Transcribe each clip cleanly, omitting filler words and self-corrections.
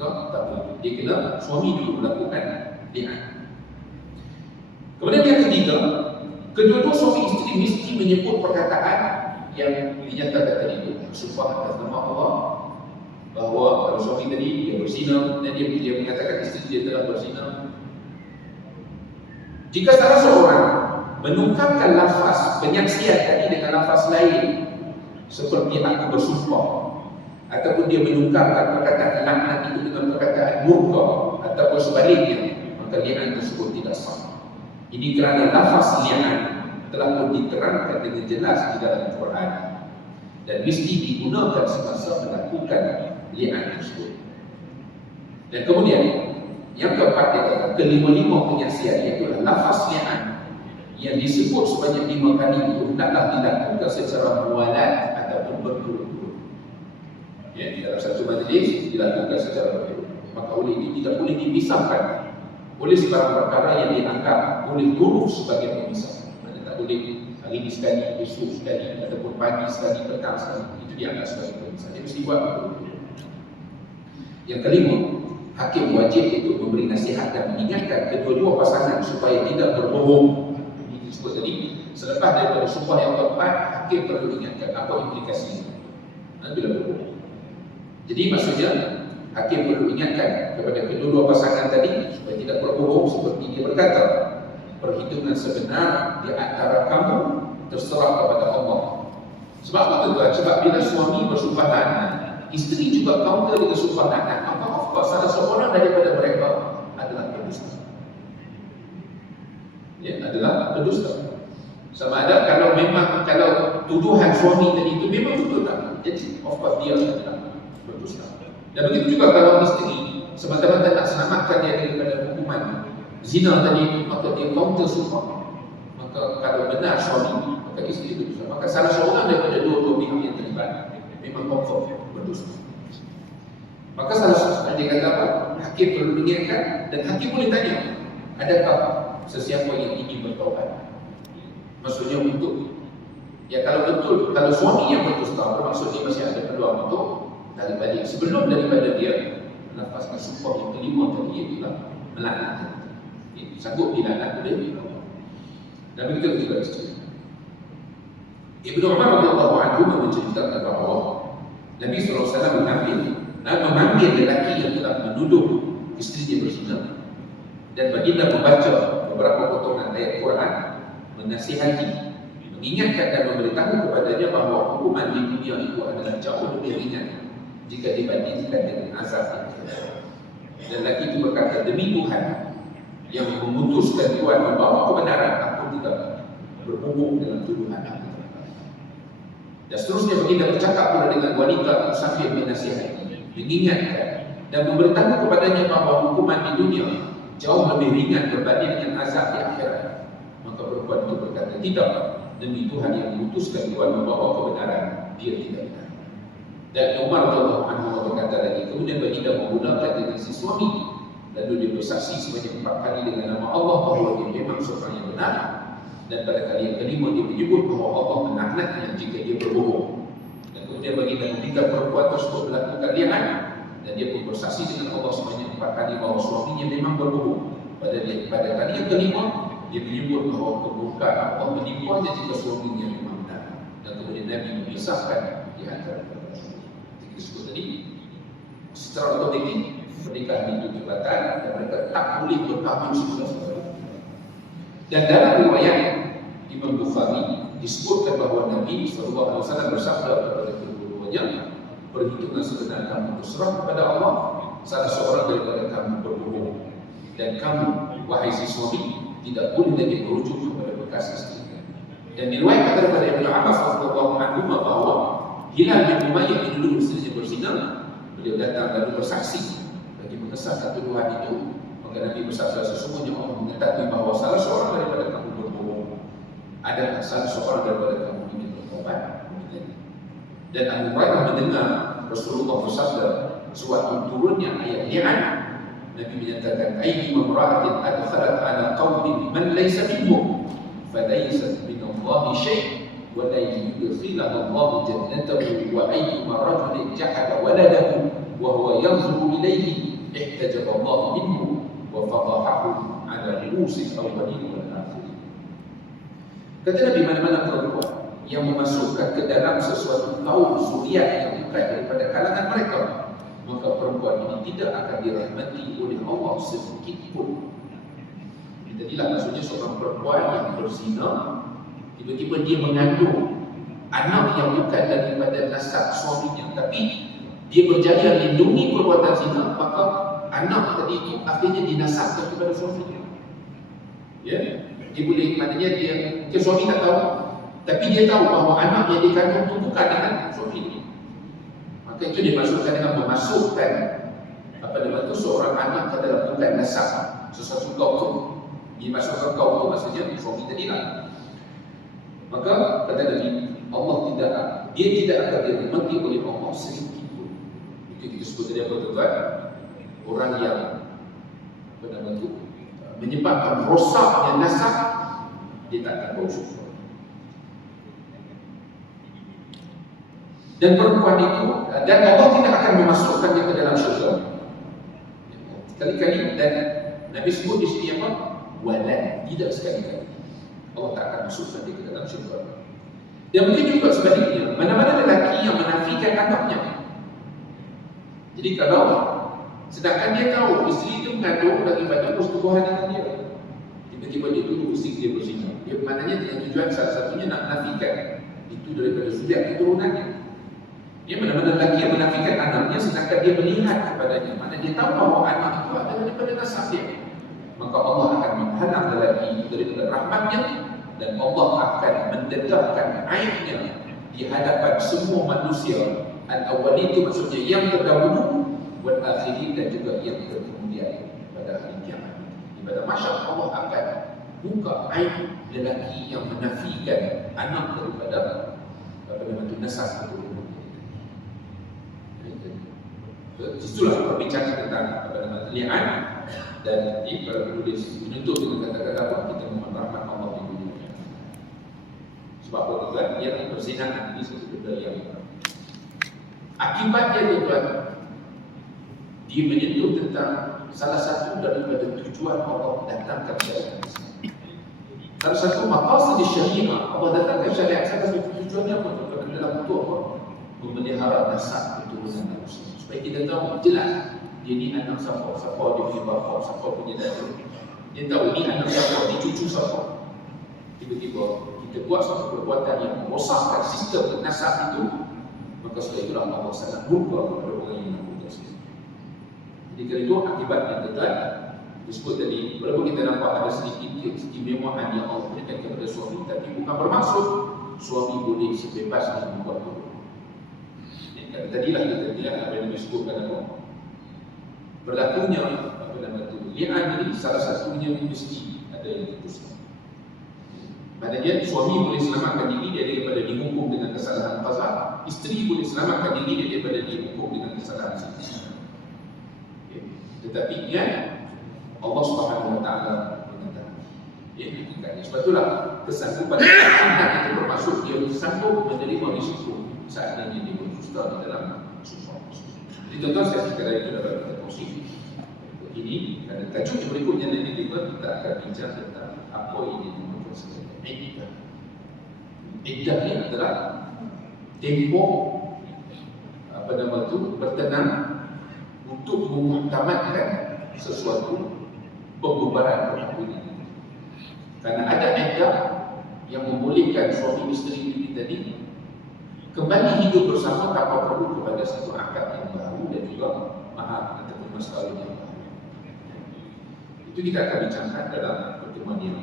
maka tak boleh. Dia kena suami dulu melakukan li'an. Kemudian yang ketiga, kedua-dua suami isteri mesti menyebut perkataan yang dinyatakan tadi itu, bersumpah atas nama Allah bahawa kalau suami tadi dia berzina dan dia mengatakan isteri dia telah berzina. Jika salah seorang menukarkan lafaz penyaksian tadi dengan lafaz lain seperti aku bersumpah, ataupun dia menukarkan perkataan laknat itu dengan perkataan murka ataupun sebaliknya, maka li'an tersebut tidak sah. Ini kerana lafaz li'an telah pun diterangkan dengan jelas di dalam Quran dan mesti digunakan semasa melakukan li'an tersebut. Dan kemudian yang keempat dia kata, kelima-lima penyaksian iaitu lafaz li'an yang disebut sebanyak 5 kali itu hendaklah dilakukan secara mualat ataupun berturut-turut. Ya, di dalam satu majlis dilakukan secara berturut-turut. Maka oleh ini tidak boleh dipisahkan oleh sebarang perkara yang dianggap boleh turut sebagai pemisah. Mana tak boleh hari ini sekali, besok sekali, ataupun pagi sekali, petang sekali. Itu dianggap sebagai pemisah. Dia mesti buat berturut-turut. Yang kelima, hakim wajib untuk memberi nasihat dan mengingatkan kedua-dua pasangan supaya tidak berbohong. Ini disebut tadi, selepas daripada sumpah yang keempat, hakim perlu ingatkan apa implikasinya bila berbohong. Jadi maksudnya, hakim perlu ingatkan kepada kedua-dua pasangan tadi supaya tidak berbohong seperti dia berkata, perhitungan sebenar di antara kamu terserah kepada Allah. Sebab apa tuan? Sebab bila suami bersumpah laknat, isteri juga counter dengan sumpah laknat, maka of course salah seorang daripada mereka adalah pendusta. Ya, adalah pendusta. Sama ada kalau tuduhan suami tadi itu memang betul tak? Jadi of course dia adalah pendusta. Dan begitu juga kalau isteri semata-mata nak selamatkan dia daripada hukuman zina tadi, maka dia counter sumpah. Maka kalau benar suami, maka isteri berdosa. Maka salah seorang daripada dua-dua pihak yang terlibat memang confirm berdosa. Maka salah seorang dia kata apa? Hakim perlu mengingatkan dan hakim boleh tanya, adakah sesiapa yang ingin bertaubat? Maksudnya untuk, ya kalau betul, kalau suami yang berdusta, bermaksud dia masih ada peluang untuk tarik balik sebelum daripada dia melafazkan sumpah yang kelima tadi, ialah melaknat. Sanggup dilaknat oleh Allah. Dan begitu juga isteri. Ibnu Umar radhiyallahu anhu menceritakan bahawa Nabi SAW memanggil lelaki yang telah menuduh isteri dia berzina, dan baginda membaca beberapa potongan ayat Quran menasihati, mengingatkan dan memberitahu kepadanya bahawa hukuman di dunia itu adalah jauh lebih ringan jika dibandingkan dengan azab. Dan lelaki itu berkata, demi Tuhan yang memutuskan Tuhan membawa kebenaran, aku tidak berhubung dengan tuduhan aku. Dan seterusnya baginda bercakap pula dengan wanita sambil menasihati, mengingatkan dan memberitahu kepadanya bahawa hukuman di dunia jauh lebih ringan berbanding dengan azab di akhirat. Maka perempuan itu berkata, tidak, demi Tuhan yang memutuskan Tuhan membawa kebenaran, dia tidak benar. Dan Umar radhiyallahu anhu berkata lagi, kemudian baginda menggunakan dengan si suami, lalu dia bersaksi sebanyak 4 kali dengan nama Allah bahawa dia memang seorang yang benar, dan pada kali yang kelima dia menyebut bahawa Allah melaknatnya jika dia berbohong. Dan kemudian baginda meminta perempuan tersebut melakukan li'an, dan dia pun bersaksi dengan Allah sebanyak 4 kali bahawa suaminya memang berbohong. Pada kali yang kelima dia menyebut bahawa kemurkaan Allah menimpanya jika suaminya memang benar. Dan kemudian Nabi memisahkan di antara mereka. Disebut tadi, secara otomatik pernikahan itu dibatalkan dan mereka tak boleh berkahwin sesudah. Dan dalam riwayat Imam Bukhari disebutkan bahawa Nabi SAW bersabda kepada kedua-duanya, perhitungan sebenar kamu terserah kepada Allah, salah seorang daripada kamu berbohong, dan kamu, wahai si suami, tidak boleh lagi merujuk kepada bekas isteri. Dan diriwayatkan daripada Ibnu Abbas radhiyallahu anhu bahawa Hilal bin Umayyah menuduh isterinya berzina. Beliau datang lalu bersaksi bagi mengesahkan tuduhan itu. Maka Nabi bersabda, sesungguhnya Allah mengetahui bahawa salah seorang daripada kamu berbohong, adakah salah seorang daripada kamu ingin bertobat? Dan Abu Hurairah mendengar Rasulullah bersabda sewaktu turunnya ayat li'an, Nabi menyatakan, ayyuma imra'atin adkhalat ala qaumin man laysa minhum falaysat min Allah syai' wa la yudkhiluha Allah jannatahu wa ayyuma rajulin jahada waladahu wa huwa yanzuru ilayhi ihtajaba Allah minhu wa fadahahu ala ru'usil awwalin wal akhirin. Kata Nabi, mana-mana perempuan yang memasukkan ke dalam sesuatu kaum zuriat yang bukan daripada kalangan mereka, maka perempuan ini tidak akan dirahmati oleh Allah sedikit pun. Jadilah maksudnya seorang perempuan yang berzina, tiba-tiba dia mengandung anak yang bukan daripada nasab suaminya, tapi dia berjaya lindungi perbuatan zina, maka anak tadi itu akhirnya dinasabkan kepada suaminya. Ya, dia boleh, maknanya dia, suami tak tahu, tapi dia tahu bahawa anak yang dikandung itu bukan anak suami. Maka itu dimasukkan dengan memasukkan apa nama itu seorang anak ke dalam bukan nasab sesuatu kaum itu. Dimasukkan kaum itu maksudnya suami tadilah. Maka kata Nabi, Allah tidak akan dirahmati oleh Allah sedikit pun. Itu kita sebut tadi apa tuan? Orang yang apa nama itu menyebabkan rosaknya nasab, dia tak akan bersyukur. Dan perempuan itu, dan Allah tidak akan memasukkannya ke dalam syurga. Sekali-kali, dan Nabi sebut di sini apa? Wala, tidak sekali-kali. Allah tak akan masukkan dia ke dalam syurga. Dan mungkin juga sebaliknya, mana-mana lelaki yang menafikan anaknya. Jadi kalau sedangkan dia tahu isteri itu mengandung daripada persetubuhan dengan dia, tiba-tiba dia duduk isteri dia berzina, dia maknanya dengan tujuan salah satunya nak menafikan itu daripada zuriat keturunannya. Dia mana-mana lelaki yang menafikan anaknya sedangkan dia melihat kepadanya, mana dia tahu bahawa anak itu ada daripada nasab dia, maka Allah akan menghalang lelaki itu daripada rahmatnya, dan Allah akan mendedahkan aibnya di hadapan semua manusia. Al-awwalin itu maksudnya yang terdahulu, wal akhirin, dan juga yang kemudian pada hari kiamat. Pada masyarakat Allah akan buka aib lelaki yang menafikan anak daripada apa nama itu nasab keturunan. Itulah perbincangan tentang apa nama li'an, dan para penulis menutup dengan kata-kata apa? Kita mohon rahmat Allah di dunia. Sebab apa? Yang berzina ini sesuatu benda yang akibatnya tuan, dia menyentuh tentang salah satu daripada tujuan Allah datangkan syariat. Salah satu maqasid syariah Allah datangkan syariat, salah satu tujuannya apa? Dalam bentuk apa? Memelihara nasab keturunan manusia, supaya kita tahu jelas dia ni anak siapa, siapa dia punya bapa, siapa punya dada. Dia tahu ni anak siapa, dia cucu siapa. Tiba-tiba kita buat satu perbuatan yang merosakkan sistem nasab itu, maka setelah itulah Allah sangat murka kepada orang yang melakukan tersebut. Jadi kerana itu akibatnya tuan, disebut tadi, walaupun kita nampak ada sedikit keistimewaan yang Allah berikan kepada suami, tapi bukan bermaksud suami boleh sebebasnya membuat itu. Tadilah kita lihat apa yang disebutkan apa, berlakunya apa nama itu li'an ini salah satunya mesti ada yang diputuskan. Maknanya suami boleh selamatkan diri dia daripada dihukum dengan kesalahan qazaf, isteri boleh selamatkan diri dia daripada dihukum dengan kesalahan zina. Tetapi Allah Subhanahu Wa Taala mengatakan, hakikatnya sebab itulah kesanggupan anak itu bermaksud dia sanggup menerima risiko saat ini dia berdusta di dalam susah. Jadi tuan-tuan, saya kira itu dapat kita kongsi ini, dan tajuk berikutnya nanti kita akan bincang tentang apa ini dinamakan sebagai iddah. Iddah ini adalah tempoh apa nama itu bertenang untuk memuktamadkan sesuatu pembubaran perkahwinan. Karena ada iddah yang membolehkan suami isteri ini tadi kembali hidup bersama tanpa perlu kepada satu akad yang baru dan juga mahar ataupun mas kawin yang baru. Itu kita akan bincangkan dalam pertemuan yang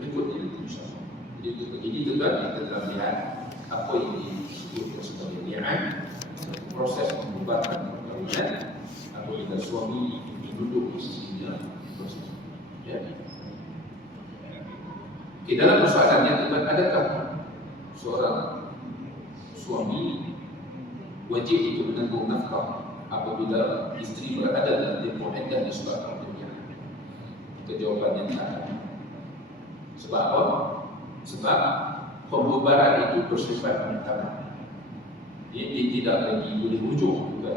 berikutnya insya-Allah. Jadi tuan, kita telah lihat apa yang disebut sebagai li'an, proses pembubaran perkahwinan apabila suami duduk istrinya bersama. Ya. Okay, dalam persoalannya tuan, adakah seorang suami wajib untuk menanggung nafkah apabila isteri berada dalam tempoh iddah disebabkan pernikahan? Kita jawapannya tak. Sebab apa? Sebab pembubaran itu bersifat muktamad. Dia tidak lagi boleh rujuk juga,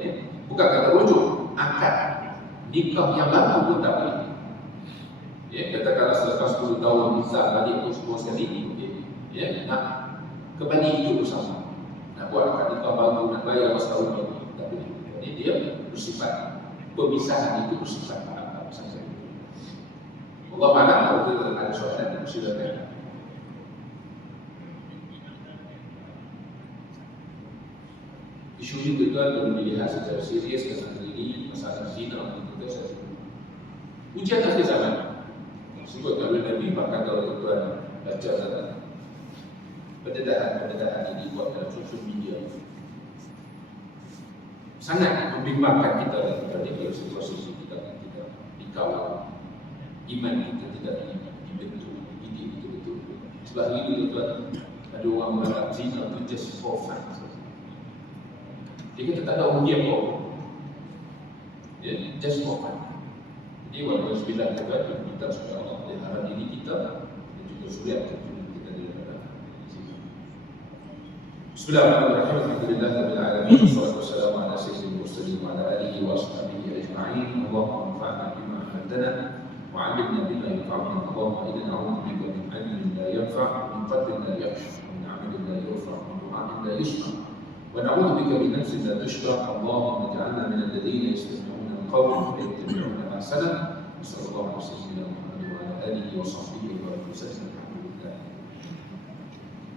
bukan kata rujuk, akad nikah yang baru pun tak boleh. Ya, katakanlah selepas 10 tahun bisa balik ke sebuah sekali, ya, nak kembali hidup bersama, nak buat akad nikah baru, nak bayar mas kahwin baru, tak boleh. Jadi dia bersifat pemisahan itu bersifat akad saja. Allah malam kalau kita ada soalan, silakan. Isu ini tuan perlu dilihat secara serius kerana ini masalah zina kita saja. Ujian akhir zaman. Sebut kalau Nabi bahkan kalau tuan baca pendedahan ini buat dalam sosial media sangat membimbangkan kita kepada situasi kita dikawal, iman kita tidak dibentuk, dididik betul-betul. Sebab ini tuan ada orang menganggap zina itu just for fun. Dia kata tak ada ujian pun, ya, just for fun. Jadi walaupun sembilan kita supaya Allah pelihara diri kita dan juga suria kita daripada zina. Bismillahirrahmanirrahim. Alhamdulillahirabbil alamin. Wassalatu wassalamu ala sayyidil mursalin wa ala alihi wa ashabihi ajma'in. Allahumma anfa'na bima 'allamtana wa 'allimna bima yanfa'una. Allahumma inna na'udzubika min 'ilmin la yanfa', min qalbin la yakhsha, min 'amalin la yurfa', min du'a'in la yusma'. ونعوذ بك من نفس لا تشبع. اللهم اجعلنا من الذين يستمعون القول فيتبعون احسنه. صلى الله عليه وسلم وعلى اله وصحبه وسلم. الحمد لله.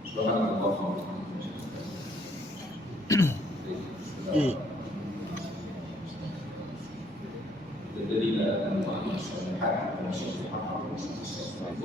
سبحان الله الذي لا يعلم ما الصالحات وصالحات وصالحات